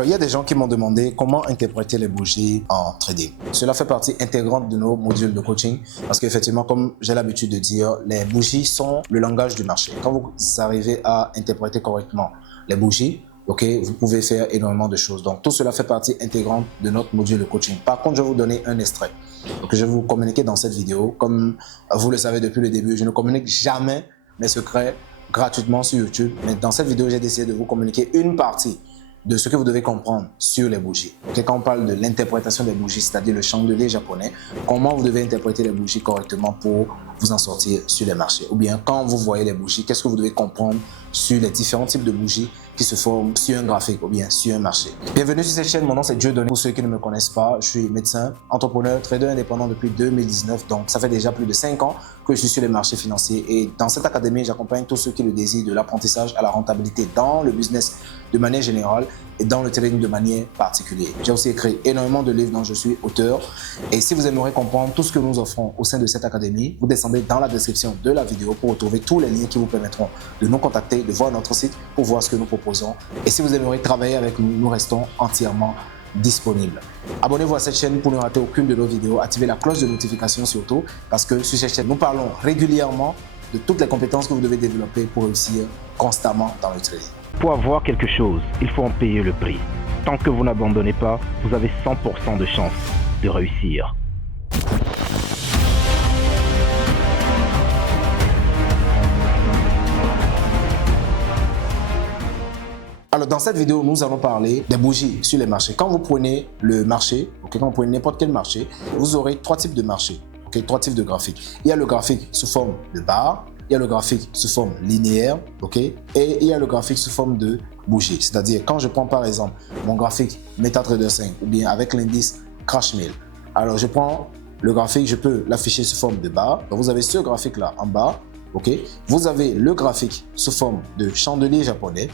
Alors, il y a des gens qui m'ont demandé comment interpréter les bougies en trading. Cela fait partie intégrante de nos modules de coaching parce qu'effectivement, comme j'ai l'habitude de dire, les bougies sont le langage du marché. Quand vous arrivez à interpréter correctement les bougies, vous pouvez faire énormément de choses. Donc, tout cela fait partie intégrante de notre module de coaching. Par contre, je vais vous donner un extrait que je vais vous communiquer dans cette vidéo. Comme vous le savez depuis le début, je ne communique jamais mes secrets gratuitement sur YouTube. Mais dans cette vidéo, j'ai décidé de vous communiquer une partie de ce que vous devez comprendre sur les bougies. Quand on parle de l'interprétation des bougies, c'est-à-dire le chandelier japonais, comment vous devez interpréter les bougies correctement pour vous en sortir sur les marchés. Ou bien quand vous voyez les bougies, qu'est-ce que vous devez comprendre sur les différents types de bougies qui se forment sur un graphique ou bien sur un marché. Bienvenue sur cette chaîne, mon nom c'est Dieudonné. Pour ceux qui ne me connaissent pas, je suis médecin, entrepreneur, trader indépendant depuis 2019. Donc ça fait déjà plus de 5 ans que je suis sur les marchés financiers. Et dans cette académie, j'accompagne tous ceux qui le désirent de l'apprentissage à la rentabilité dans le business de manière générale et dans le trading de manière particulière. J'ai aussi écrit énormément de livres dont je suis auteur. Et si vous aimeriez comprendre tout ce que nous offrons au sein de cette académie, vous descendez dans la description de la vidéo pour retrouver tous les liens qui vous permettront de nous contacter, de voir notre site pour voir ce que nous proposons. Et si vous aimeriez travailler avec nous, nous restons entièrement disponibles. Abonnez-vous à cette chaîne pour ne rater aucune de nos vidéos. Activez la cloche de notification surtout parce que sur cette chaîne, nous parlons régulièrement de toutes les compétences que vous devez développer pour réussir constamment dans le trading. Pour avoir quelque chose, il faut en payer le prix. Tant que vous n'abandonnez pas, vous avez 100% de chance de réussir. Alors, dans cette vidéo, nous allons parler des bougies sur les marchés. Quand vous prenez le marché, quand vous prenez n'importe quel marché, vous aurez 3 types de marchés, 3 types de graphiques. Il y a le graphique sous forme de barre, il y a le graphique sous forme linéaire, et il y a le graphique sous forme de bougie. C'est-à-dire, quand je prends par exemple mon graphique MetaTrader 5 ou bien avec l'indice Crash 1000, alors je prends le graphique, je peux l'afficher sous forme de barre. Donc, vous avez ce graphique-là en bas, Vous avez le graphique sous forme de chandelier japonais.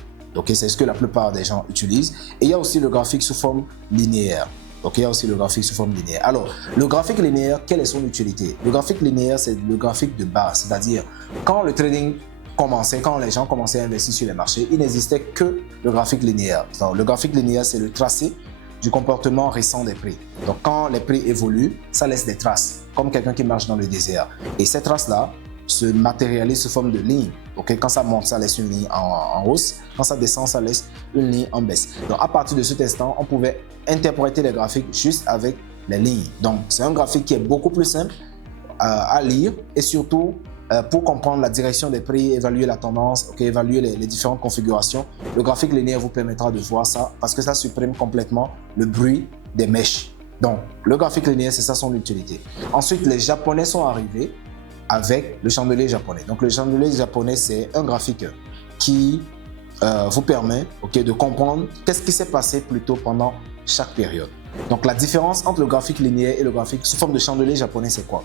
C'est ce que la plupart des gens utilisent. Et il y a aussi le graphique sous forme linéaire. Il y a aussi le graphique sous forme linéaire. Alors, le graphique linéaire, quelle est son utilité? Le graphique linéaire, c'est le graphique de base. C'est-à-dire, quand le trading commençait, quand les gens commençaient à investir sur les marchés, il n'existait que le graphique linéaire. Donc, le graphique linéaire, c'est le tracé du comportement récent des prix. Donc, quand les prix évoluent, ça laisse des traces, comme quelqu'un qui marche dans le désert. Et ces traces-là se matérialisent sous forme de lignes. Quand ça monte, ça laisse une ligne en hausse. Quand ça descend, ça laisse une ligne en baisse. Donc, à partir de cet instant, on pouvait interpréter les graphiques juste avec les lignes. Donc, c'est un graphique qui est beaucoup plus simple à lire et surtout pour comprendre la direction des prix, évaluer la tendance, évaluer les différentes configurations. Le graphique linéaire vous permettra de voir ça parce que ça supprime complètement le bruit des mèches. Donc, le graphique linéaire, c'est ça son utilité. Ensuite, les Japonais sont arrivés avec le chandelier japonais. Donc, le chandelier japonais, c'est un graphique qui vous permet de comprendre qu'est-ce qui s'est passé plutôt pendant chaque période. Donc, la différence entre le graphique linéaire et le graphique sous forme de chandelier japonais, c'est quoi?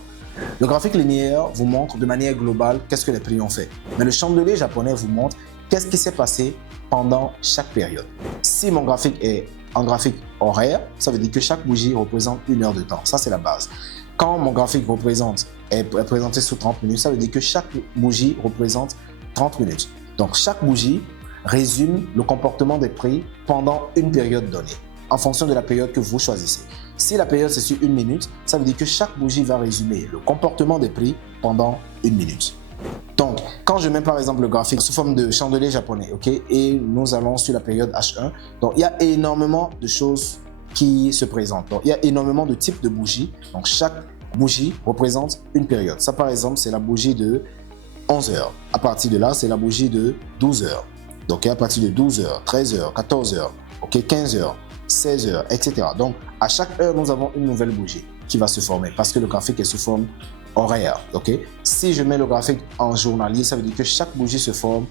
Le graphique linéaire vous montre de manière globale qu'est-ce que les prix ont fait. Mais le chandelier japonais vous montre qu'est-ce qui s'est passé pendant chaque période. Si mon graphique est en graphique horaire, ça veut dire que chaque bougie représente 1 heure de temps. Ça, c'est la base. Quand mon graphique est présenté sous 30 minutes, ça veut dire que chaque bougie représente 30 minutes. Donc, chaque bougie résume le comportement des prix pendant une période donnée, en fonction de la période que vous choisissez. Si la période c'est sur 1 minute, ça veut dire que chaque bougie va résumer le comportement des prix pendant 1 minute. Donc, quand je mets par exemple le graphique sous forme de chandelier japonais, et nous allons sur la période H1, donc il y a énormément de choses qui se présentent. Donc, il y a énormément de types de bougies. Donc, chaque bougie représente une période. Ça, par exemple, c'est la bougie de 11 heures. À partir de là, c'est la bougie de 12 heures. Donc, à partir de 12 heures, 13 heures, 14 heures, 15 heures, 16 heures, etc. Donc, à chaque heure, nous avons une nouvelle bougie qui va se former parce que le graphique est sous forme horaire. Si je mets le graphique en journalier, ça veut dire que chaque bougie se forme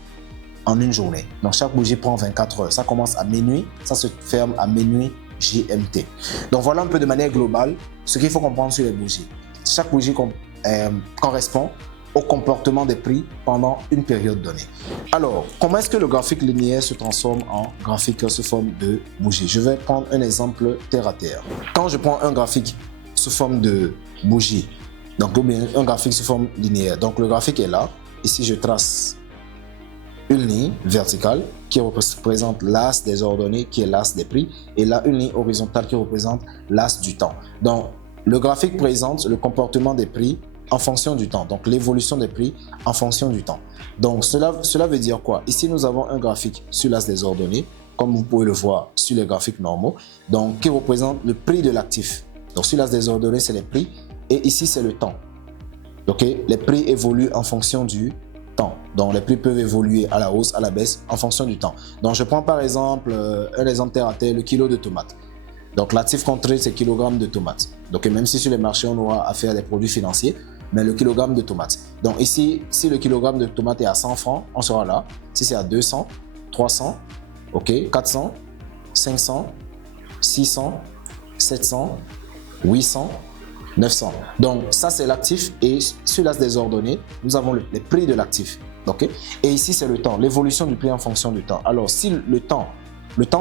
en une journée. Donc, chaque bougie prend 24 heures. Ça commence à minuit, ça se ferme à minuit GMT. Donc, voilà un peu de manière globale ce qu'il faut comprendre sur les bougies. Chaque bougie correspond au comportement des prix pendant une période donnée. Alors, comment est-ce que le graphique linéaire se transforme en graphique sous forme de bougie? Je vais prendre un exemple terre à terre. Quand je prends un graphique sous forme de bougie, donc ou bien un graphique sous forme linéaire, donc le graphique est là. Ici, je trace une ligne verticale qui représente l'axe des ordonnées, qui est l'axe des prix, et là, une ligne horizontale qui représente l'axe du temps. Donc, le graphique présente le comportement des prix en fonction du temps, donc l'évolution des prix en fonction du temps. Donc, cela veut dire quoi? Ici, nous avons un graphique sur l'axe des ordonnées, comme vous pouvez le voir sur les graphiques normaux, donc qui représente le prix de l'actif. Donc, sur l'axe des ordonnées, c'est les prix, et ici, c'est le temps. Ok, les prix évoluent en fonction du temps. Donc, les prix peuvent évoluer à la hausse, à la baisse, en fonction du temps. Donc, je prends par exemple un exemple terre à terre, le kilo de tomates. Donc, l'actif qu'on trade, c'est kilogramme de tomates. Donc, même si sur les marchés, on aura affaire à des produits financiers, mais le kilogramme de tomates. Donc, ici, si le kilogramme de tomates est à 100 francs, on sera là. Si c'est à 200, 300, ok, 400, 500, 600, 700, 800, 900. Donc, ça, c'est l'actif. Et sur l'axe des ordonnées, nous avons les prix de l'actif. Okay? Et ici, c'est le temps, l'évolution du prix en fonction du temps. Alors, si le temps,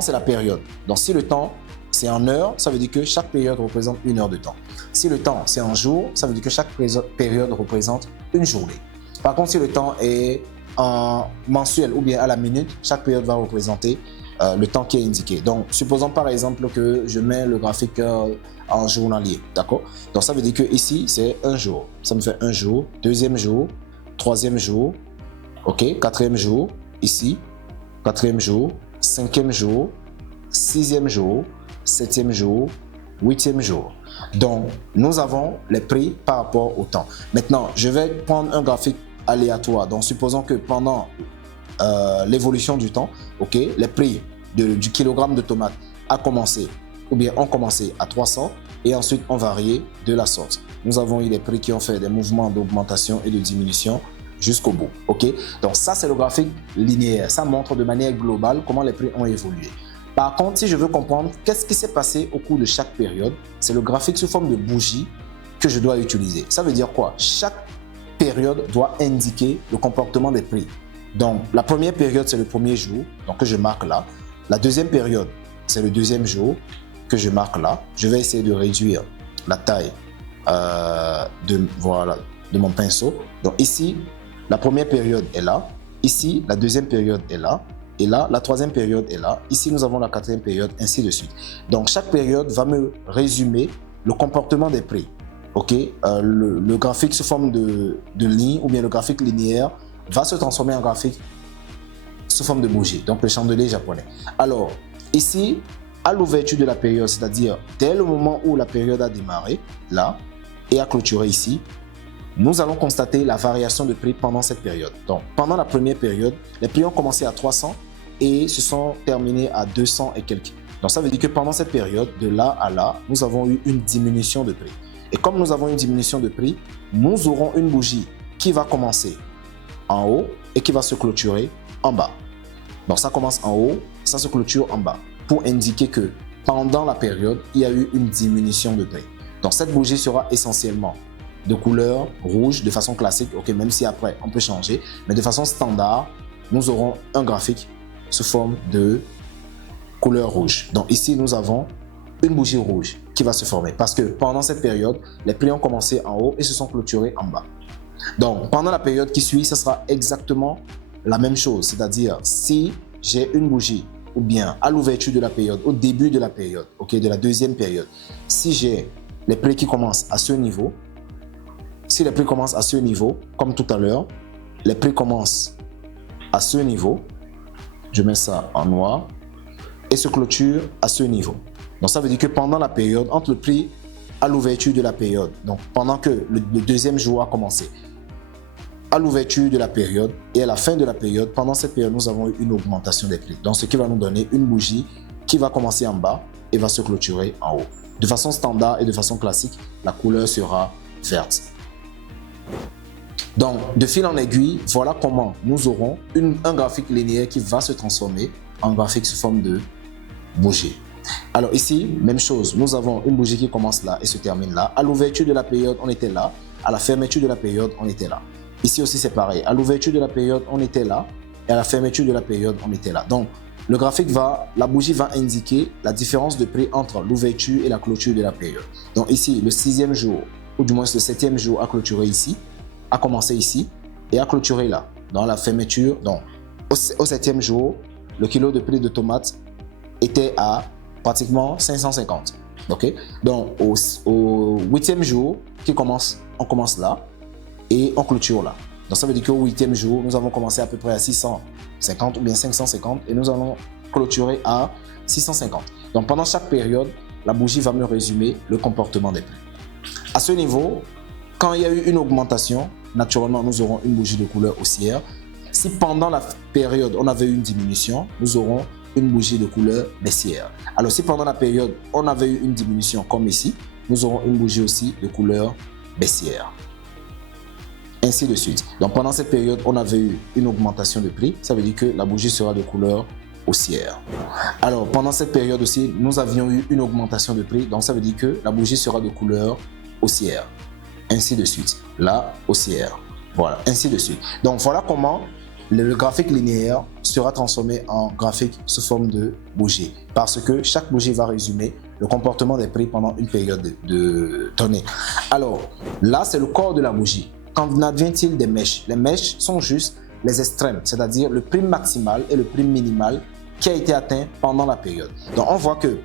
c'est la période. Donc, si le temps, c'est en heures, ça veut dire que chaque période représente une heure de temps. Si le temps, c'est en jours, ça veut dire que chaque période représente une journée. Par contre, si le temps est en mensuel ou bien à la minute, chaque période va représenter le temps qui est indiqué. Donc, supposons par exemple que je mets le graphique en journalier, d'accord? Donc, ça veut dire que ici, c'est un jour. Ça me fait un jour, deuxième jour, troisième jour, ok, quatrième jour, ici, quatrième jour, cinquième jour, sixième jour, septième jour, huitième jour. Donc, nous avons les prix par rapport au temps. Maintenant, je vais prendre un graphique aléatoire. Donc, supposons que pendant l'évolution du temps, ok, les prix du kilogramme de tomates a commencé ou bien ont commencé à 300 et ensuite ont varié de la sorte. Nous avons eu des prix qui ont fait des mouvements d'augmentation et de diminution jusqu'au bout. Ok, donc ça, c'est le graphique linéaire. Ça montre de manière globale comment les prix ont évolué. Par contre, si je veux comprendre qu'est-ce qui s'est passé au cours de chaque période, c'est le graphique sous forme de bougie que je dois utiliser. Ça veut dire quoi? Chaque période doit indiquer le comportement des prix. Donc, la première période, c'est le premier jour, donc que je marque là. La deuxième période, c'est le deuxième jour que je marque là. Je vais essayer de réduire la taille de mon pinceau. Donc ici, la première période est là. Ici, la deuxième période est là. Et là, la troisième période est là. Ici, nous avons la quatrième période, ainsi de suite. Donc, chaque période va me résumer le comportement des prix. Ok, le graphique sous forme de ligne ou bien le graphique linéaire va se transformer en graphique sous forme de bougie, donc le chandelier japonais. Alors, ici, à l'ouverture de la période, c'est-à-dire dès le moment où la période a démarré, là, et a clôturé ici, nous allons constater la variation de prix pendant cette période. Donc, pendant la première période, les prix ont commencé à 300 et se sont terminés à 200 et quelques. Donc, ça veut dire que pendant cette période, de là à là, nous avons eu une diminution de prix. Et comme nous avons une diminution de prix, nous aurons une bougie qui va commencer en haut et qui va se clôturer en bas. Donc, ça commence en haut, ça se clôture en bas pour indiquer que pendant la période, il y a eu une diminution de prix. Donc, cette bougie sera essentiellement de couleur rouge de façon classique, ok, même si après on peut changer, mais de façon standard, nous aurons un graphique sous forme de couleur rouge. Donc ici, nous avons une bougie rouge qui va se former parce que pendant cette période, les prix ont commencé en haut et se sont clôturés en bas. Donc pendant la période qui suit, ce sera exactement la même chose, c'est-à-dire si j'ai une bougie ou bien à l'ouverture de la période, au début de la période, ok, de la deuxième période, si j'ai les prix qui commencent à ce niveau, si les prix commencent à ce niveau, comme tout à l'heure, les prix commencent à ce niveau, je mets ça en noir, et se clôture à ce niveau. Donc ça veut dire que pendant la période, entre le prix à l'ouverture de la période, donc pendant que le deuxième jour a commencé, à l'ouverture de la période et à la fin de la période, pendant cette période, nous avons eu une augmentation des prix. Donc ce qui va nous donner une bougie qui va commencer en bas et va se clôturer en haut. De façon standard et de façon classique, la couleur sera verte. Donc, de fil en aiguille, voilà comment nous aurons un graphique linéaire qui va se transformer en graphique sous forme de bougie. Alors ici, même chose, nous avons une bougie qui commence là et se termine là. À l'ouverture de la période, on était là. À la fermeture de la période, on était là. Ici aussi, c'est pareil. À l'ouverture de la période, on était là. Et à la fermeture de la période, on était là. Donc, le graphique la bougie va indiquer la différence de prix entre l'ouverture et la clôture de la période. Donc ici, le sixième jour, ou du moins le septième jour a clôturé ici, a commencé ici et a clôturé là, dans la fermeture. Donc, au 7e jour, le kilo de prix de tomates était à pratiquement 550. Okay? Donc, au 8e jour, on commence là et on clôture là. Donc, ça veut dire qu'au 8e jour, nous avons commencé à peu près à 650 ou bien 550 et nous allons clôturer à 650. Donc, pendant chaque période, la bougie va me résumer le comportement des prix. À ce niveau, quand il y a eu une augmentation, naturellement, nous aurons une bougie de couleur haussière. Si pendant la période, on avait eu une diminution, nous aurons une bougie de couleur baissière. Alors, si pendant la période, on avait eu une diminution comme ici, nous aurons une bougie aussi de couleur baissière. Ainsi de suite. Donc, pendant cette période, on avait eu une augmentation de prix. Ça veut dire que la bougie sera de couleur haussière. Alors, pendant cette période aussi, nous avions eu une augmentation de prix. Donc, ça veut dire que la bougie sera de couleur haussière. Ainsi de suite. Là, haussière. Voilà, ainsi de suite. Donc, voilà comment le graphique linéaire sera transformé en graphique sous forme de bougie. Parce que chaque bougie va résumer le comportement des prix pendant une période donnée. Alors, là, c'est le corps de la bougie. Qu'en advient-il des mèches? Les mèches sont juste les extrêmes, c'est-à-dire le prix maximal et le prix minimal qui a été atteint pendant la période. Donc, on voit que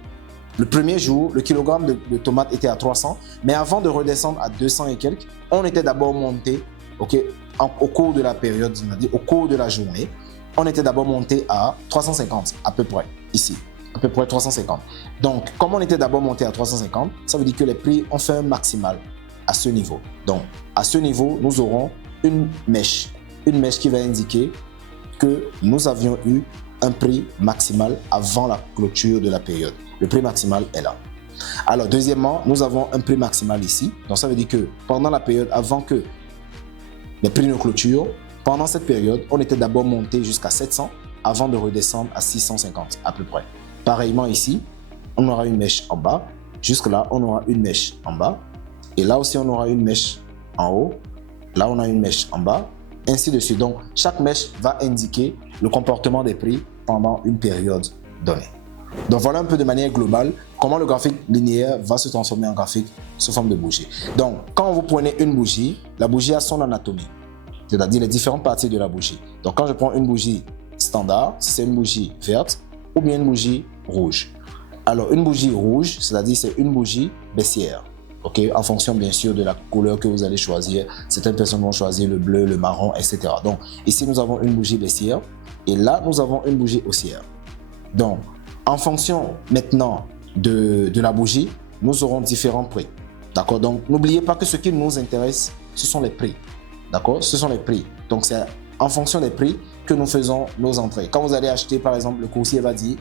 le premier jour, le kilogramme de tomates était à 300, mais avant de redescendre à 200 et quelques, on était d'abord monté, au cours de la période, c'est-à-dire au cours de la journée, on était d'abord monté à 350 à peu près, ici, à peu près 350. Donc, comme on était d'abord monté à 350, ça veut dire que les prix ont fait un maximal à ce niveau. Donc, à ce niveau, nous aurons une mèche qui va indiquer que nous avions eu un prix maximal avant la clôture de la période. Le prix maximal est là. Alors, deuxièmement, nous avons un prix maximal ici. Donc, ça veut dire que pendant la période, avant que les prix ne clôturent, pendant cette période, on était d'abord monté jusqu'à 700 avant de redescendre à 650 à peu près. Pareillement ici, on aura une mèche en bas. Jusque là, on aura une mèche en bas. Et là aussi, on aura une mèche en haut. Là, on a une mèche en bas. Ainsi de suite. Donc, chaque mèche va indiquer le comportement des prix pendant une période donnée. Donc, voilà un peu de manière globale comment le graphique linéaire va se transformer en graphique sous forme de bougie. Donc, quand vous prenez une bougie, la bougie a son anatomie, c'est-à-dire les différentes parties de la bougie. Donc, quand je prends une bougie standard, si c'est une bougie verte ou bien une bougie rouge. Alors, une bougie rouge, c'est-à-dire c'est une bougie baissière. En fonction bien sûr de la couleur que vous allez choisir. Certaines personnes vont choisir le bleu, le marron, etc. Donc ici nous avons une bougie baissière et là nous avons une bougie haussière. Donc en fonction maintenant de la bougie, nous aurons différents prix. D'accord? Donc n'oubliez pas que ce qui nous intéresse, ce sont les prix. D'accord? Ce sont les prix. Donc c'est en fonction des prix que nous faisons nos entrées. Quand vous allez acheter par exemple, le coursier va dire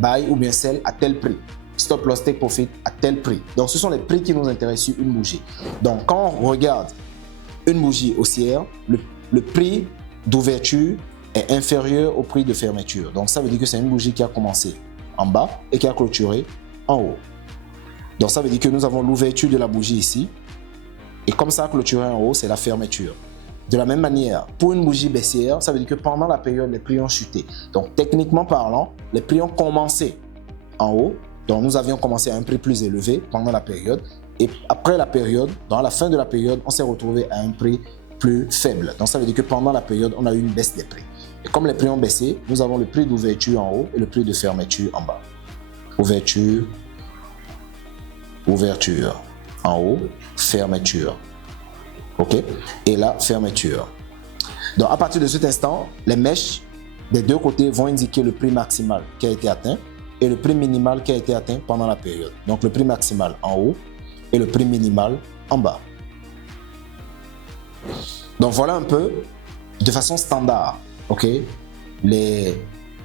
buy ou bien sell à tel prix. Stop loss take profit à tel prix. Donc, ce sont les prix qui nous intéressent sur une bougie. Donc, quand on regarde une bougie haussière, le prix d'ouverture est inférieur au prix de fermeture. Donc, ça veut dire que c'est une bougie qui a commencé en bas et qui a clôturé en haut. Donc, ça veut dire que nous avons l'ouverture de la bougie ici. Et comme ça a clôturé en haut, c'est la fermeture. De la même manière, pour une bougie baissière, ça veut dire que pendant la période, les prix ont chuté. Donc, techniquement parlant, les prix ont commencé en haut. Donc, nous avions commencé à un prix plus élevé pendant la période. Et après la période, dans la fin de la période, on s'est retrouvé à un prix plus faible. Donc, ça veut dire que pendant la période, on a eu une baisse des prix. Et comme les prix ont baissé, nous avons le prix d'ouverture en haut et le prix de fermeture en bas. Ouverture, ouverture en haut, fermeture. OK? Et là, fermeture. Donc, à partir de cet instant, les mèches des deux côtés vont indiquer le prix maximal qui a été atteint et le prix minimal qui a été atteint pendant la période. Donc, le prix maximal en haut et le prix minimal en bas. Donc, voilà un peu, de façon standard, les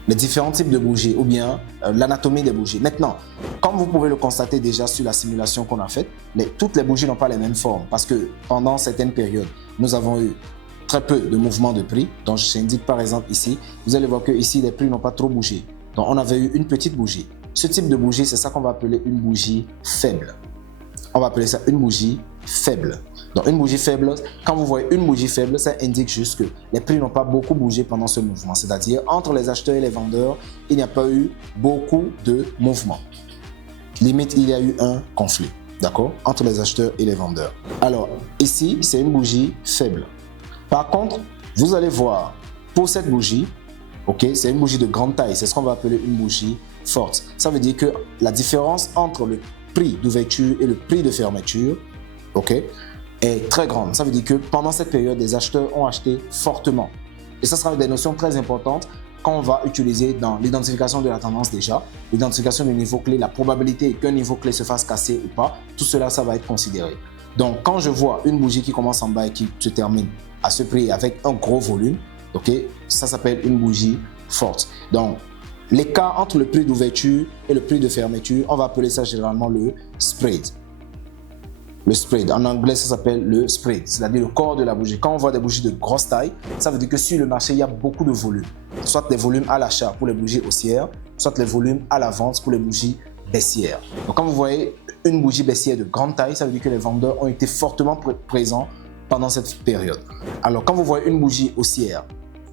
différents types de bougies ou bien l'anatomie des bougies. Maintenant, comme vous pouvez le constater déjà sur la simulation qu'on a faite, toutes les bougies n'ont pas les mêmes formes parce que pendant certaines périodes, nous avons eu très peu de mouvements de prix. Donc, j'indique par exemple ici, vous allez voir que ici les prix n'ont pas trop bougé. Donc, on avait eu une petite bougie. Ce type de bougie, c'est ça qu'on va appeler une bougie faible. On va appeler ça une bougie faible. Donc, une bougie faible, quand vous voyez une bougie faible, ça indique juste que les prix n'ont pas beaucoup bougé pendant ce mouvement. C'est-à-dire, entre les acheteurs et les vendeurs, il n'y a pas eu beaucoup de mouvement. Limite, il y a eu un conflit, d'accord, entre les acheteurs et les vendeurs. Alors, ici, c'est une bougie faible. Par contre, vous allez voir pour cette bougie, ok, c'est une bougie de grande taille, c'est ce qu'on va appeler une bougie forte. Ça veut dire que la différence entre le prix d'ouverture et le prix de fermeture, ok, est très grande. Ça veut dire que pendant cette période, les acheteurs ont acheté fortement. Et ça sera des notions très importantes qu'on va utiliser dans l'identification de la tendance déjà, l'identification du niveau clé, la probabilité qu'un niveau clé se fasse casser ou pas, tout cela, ça va être considéré. Donc, quand je vois une bougie qui commence en bas et qui se termine à ce prix avec un gros volume, ok, ça s'appelle une bougie forte. Donc, l'écart entre le prix d'ouverture et le prix de fermeture, on va appeler ça généralement le spread. Le spread, en anglais, ça s'appelle le spread, c'est-à-dire le corps de la bougie. Quand on voit des bougies de grosse taille, ça veut dire que sur le marché, il y a beaucoup de volume. Soit des volumes à l'achat pour les bougies haussières, soit les volumes à la vente pour les bougies baissières. Donc, quand vous voyez une bougie baissière de grande taille, ça veut dire que les vendeurs ont été fortement présents pendant cette période. Alors, quand vous voyez une bougie haussière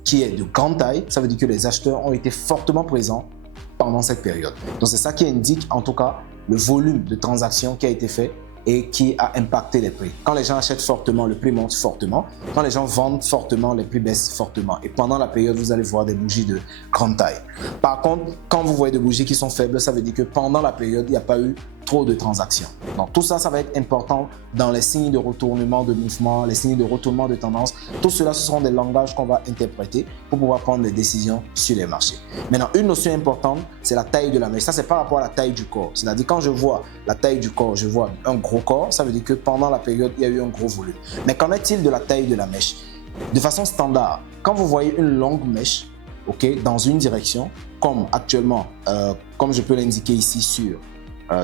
qui est de grande taille, ça veut dire que les acheteurs ont été fortement présents pendant cette période. Donc, c'est ça qui indique en tout cas le volume de transactions qui a été fait et qui a impacté les prix. Quand les gens achètent fortement, le prix monte fortement. Quand les gens vendent fortement, les prix baissent fortement. Et pendant la période, vous allez voir des bougies de grande taille. Par contre, quand vous voyez des bougies qui sont faibles, ça veut dire que pendant la période, il n'y a pas eu trop de transactions. Donc tout ça, ça va être important dans les signes de retournement de mouvement, les signes de retournement de tendance. Tout cela, ce seront des langages qu'on va interpréter pour pouvoir prendre des décisions sur les marchés. Maintenant, une notion importante, c'est la taille de la mèche. Ça, c'est par rapport à la taille du corps. C'est-à-dire, quand je vois la taille du corps, je vois un gros corps, ça veut dire que pendant la période, il y a eu un gros volume. Mais qu'en est-il de la taille de la mèche? De façon standard, quand vous voyez une longue mèche, ok, dans une direction, comme actuellement, comme je peux l'indiquer ici sur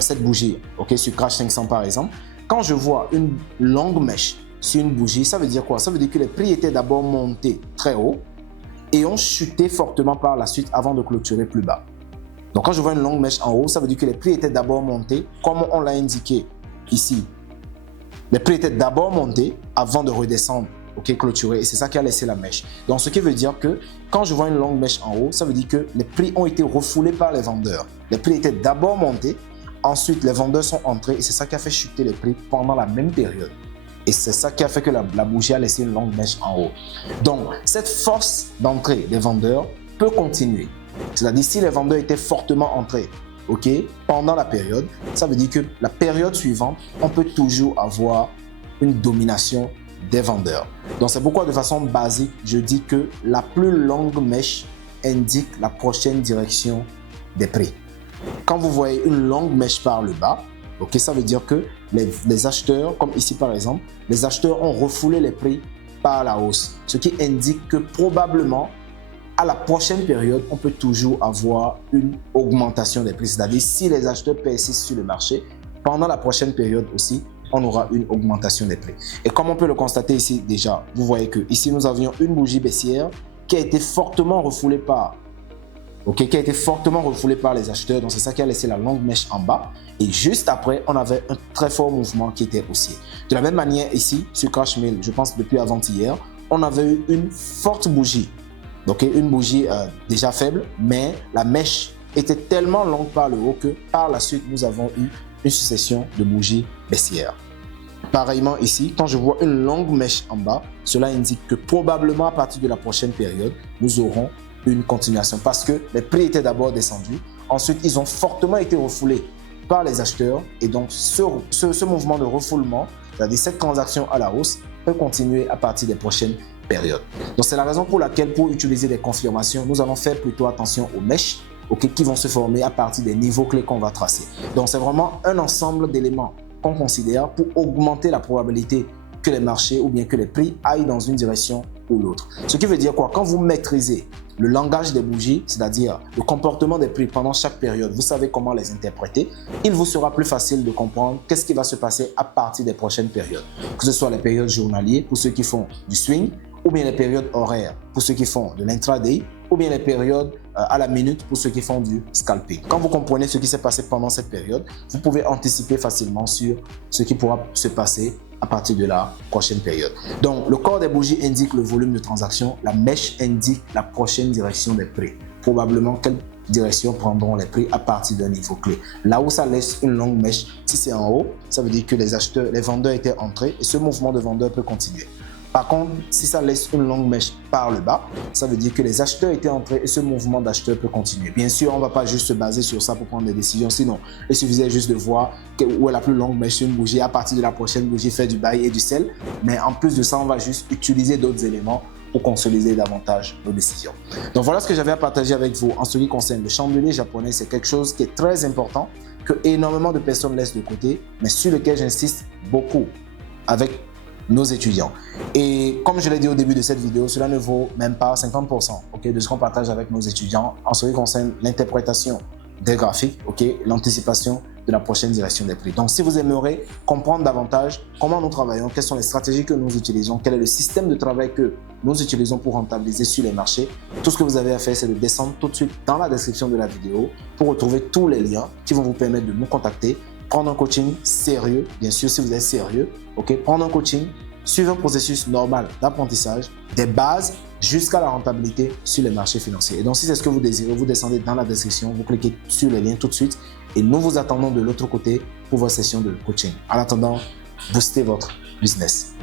cette bougie, ok, sur Crash 500 par exemple, quand je vois une longue mèche sur une bougie, ça veut dire quoi? Ça veut dire que les prix étaient d'abord montés très haut et ont chuté fortement par la suite avant de clôturer plus bas. Donc quand je vois une longue mèche en haut, ça veut dire que les prix étaient d'abord montés, comme on l'a indiqué ici. Les prix étaient d'abord montés avant de redescendre, ok, clôturer, et c'est ça qui a laissé la mèche. Donc ce qui veut dire que quand je vois une longue mèche en haut, ça veut dire que les prix ont été refoulés par les vendeurs. Les prix étaient d'abord montés, ensuite les vendeurs sont entrés et c'est ça qui a fait chuter les prix pendant la même période. Et c'est ça qui a fait que la bougie a laissé une longue mèche en haut. Donc cette force d'entrée des vendeurs peut continuer. C'est-à-dire si les vendeurs étaient fortement entrés, ok, pendant la période, ça veut dire que la période suivante, on peut toujours avoir une domination des vendeurs. Donc c'est pourquoi de façon basique, je dis que la plus longue mèche indique la prochaine direction des prix. Quand vous voyez une longue mèche par le bas, ok, ça veut dire que les acheteurs, comme ici par exemple, les acheteurs ont refoulé les prix par la hausse, ce qui indique que probablement à la prochaine période, on peut toujours avoir une augmentation des prix. C'est-à-dire si les acheteurs persistent sur le marché, pendant la prochaine période aussi, on aura une augmentation des prix. Et comme on peut le constater ici déjà, vous voyez que ici nous avions une bougie baissière qui a été fortement refoulée par les acheteurs. Donc c'est ça qui a laissé la longue mèche en bas. Et juste après, on avait un très fort mouvement qui était haussier. De la même manière ici, sur Crash 1000, je pense depuis avant-hier, on avait eu une forte bougie. Donc une bougie déjà faible, mais la mèche était tellement longue par le haut que par la suite, nous avons eu une succession de bougies baissières. Pareillement ici, quand je vois une longue mèche en bas, cela indique que probablement à partir de la prochaine période, nous aurons une continuation parce que les prix étaient d'abord descendus. Ensuite, ils ont fortement été refoulés par les acheteurs et donc ce mouvement de refoulement, c'est-à-dire cette transaction à la hausse, peut continuer à partir des prochaines période. Donc c'est la raison pour laquelle pour utiliser des confirmations, nous allons faire plutôt attention aux mèches qui vont se former à partir des niveaux clés qu'on va tracer. Donc c'est vraiment un ensemble d'éléments qu'on considère pour augmenter la probabilité que les marchés ou bien que les prix aillent dans une direction ou l'autre. Ce qui veut dire quoi? Quand vous maîtrisez le langage des bougies, c'est-à-dire le comportement des prix pendant chaque période, vous savez comment les interpréter, il vous sera plus facile de comprendre qu'est-ce qui va se passer à partir des prochaines périodes. Que ce soit les périodes journalières pour ceux qui font du swing, ou bien les périodes horaires pour ceux qui font de l'intraday, ou bien les périodes à la minute pour ceux qui font du scalping. Quand vous comprenez ce qui s'est passé pendant cette période, vous pouvez anticiper facilement sur ce qui pourra se passer à partir de la prochaine période. Donc, le corps des bougies indique le volume de transaction, la mèche indique la prochaine direction des prix. Probablement quelle direction prendront les prix à partir d'un niveau clé. Là où ça laisse une longue mèche, si c'est en haut, ça veut dire que les vendeurs étaient entrés et ce mouvement de vendeurs peut continuer. Par contre, si ça laisse une longue mèche par le bas, ça veut dire que les acheteurs étaient entrés et ce mouvement d'acheteurs peut continuer. Bien sûr, on ne va pas juste se baser sur ça pour prendre des décisions, sinon il suffisait juste de voir où est la plus longue mèche sur une bougie, à partir de la prochaine bougie, faire du buy et du sell. Mais en plus de ça, on va juste utiliser d'autres éléments pour consolider davantage nos décisions. Donc voilà ce que j'avais à partager avec vous en ce qui concerne le chandelier japonais. C'est quelque chose qui est très important, que énormément de personnes laissent de côté, mais sur lequel j'insiste beaucoup avec nos étudiants. Et comme je l'ai dit au début de cette vidéo, cela ne vaut même pas 50% de ce qu'on partage avec nos étudiants en ce qui concerne l'interprétation des graphiques, l'anticipation de la prochaine direction des prix. Donc, si vous aimeriez comprendre davantage comment nous travaillons, quelles sont les stratégies que nous utilisons, quel est le système de travail que nous utilisons pour rentabiliser sur les marchés, tout ce que vous avez à faire, c'est de descendre tout de suite dans la description de la vidéo pour retrouver tous les liens qui vont vous permettre de nous contacter, prendre un coaching sérieux, bien sûr, si vous êtes sérieux, prendre un coaching, suivre un processus normal d'apprentissage, des bases jusqu'à la rentabilité sur les marchés financiers. Et donc, si c'est ce que vous désirez, vous descendez dans la description, vous cliquez sur les liens tout de suite et nous vous attendons de l'autre côté pour votre session de coaching. En attendant, boostez votre business.